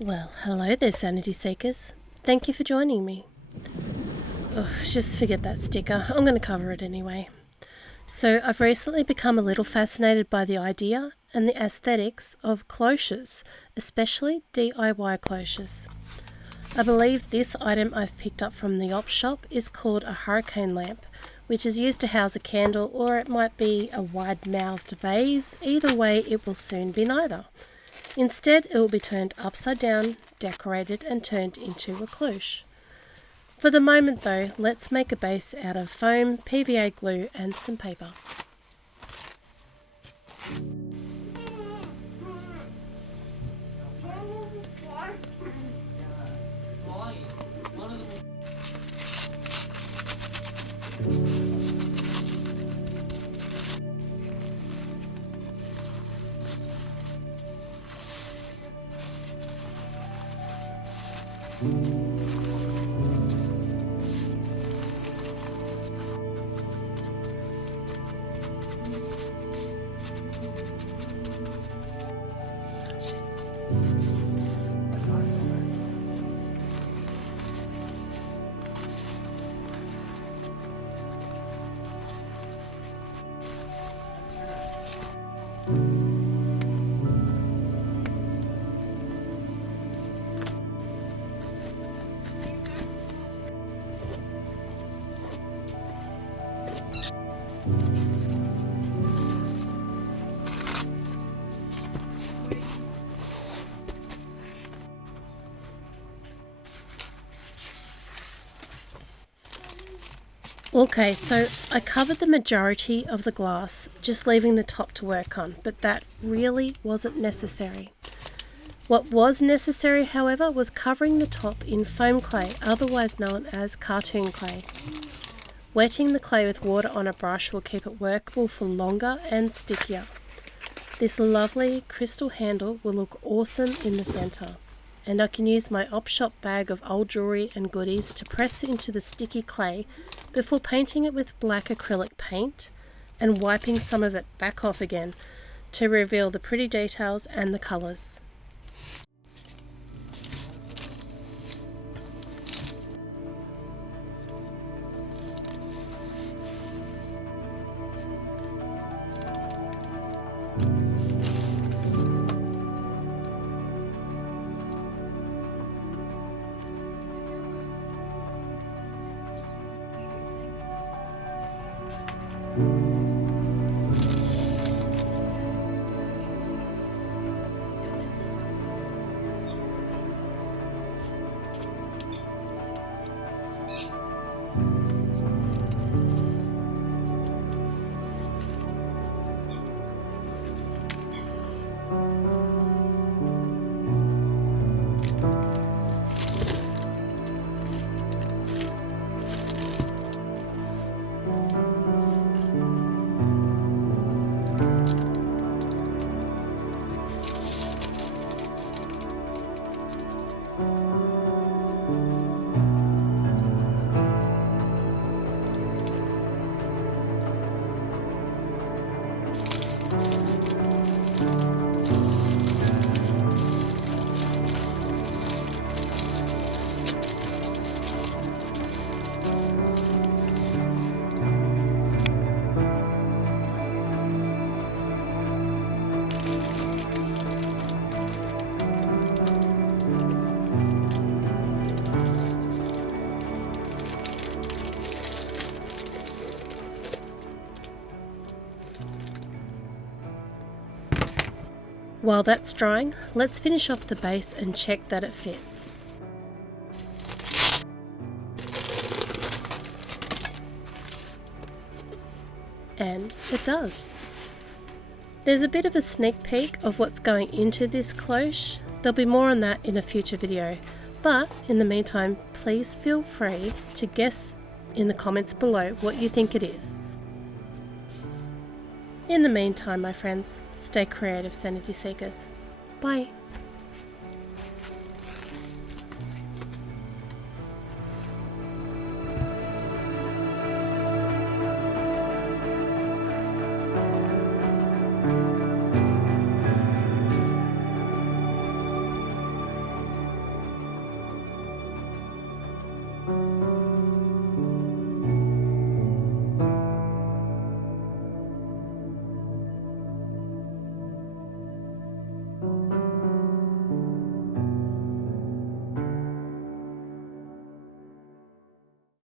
Well, hello there, Sanity Seekers. Thank you for joining me. Ugh, just forget that sticker. I'm going to cover it anyway. So, I've recently become a little fascinated by the idea and the aesthetics of cloches, especially DIY cloches. I believe this item I've picked up from the op shop is called a hurricane lamp, which is used to house a candle, or it might be a wide-mouthed vase. Either way, it will soon be neither. Instead, it will be turned upside down, decorated and turned into a cloche. For the moment though, let's make a base out of foam, PVA glue and some paper. Okay, so I covered the majority of the glass, just leaving the top to work on, but that really wasn't necessary. What was necessary, however, was covering the top in foam clay, otherwise known as cartoon clay. Wetting the clay with water on a brush will keep it workable for longer and stickier. This lovely crystal handle will look awesome in the centre, and I can use my op shop bag of old jewellery and goodies to press into the sticky clay before painting it with black acrylic paint and wiping some of it back off again to reveal the pretty details and the colours. While that's drying, let's finish off the base and check that it fits. And it does. There's a bit of a sneak peek of what's going into this cloche. There'll be more on that in a future video, but in the meantime, please feel free to guess in the comments below what you think it is. In the meantime, my friends, stay creative, Sanity Seekers. Bye.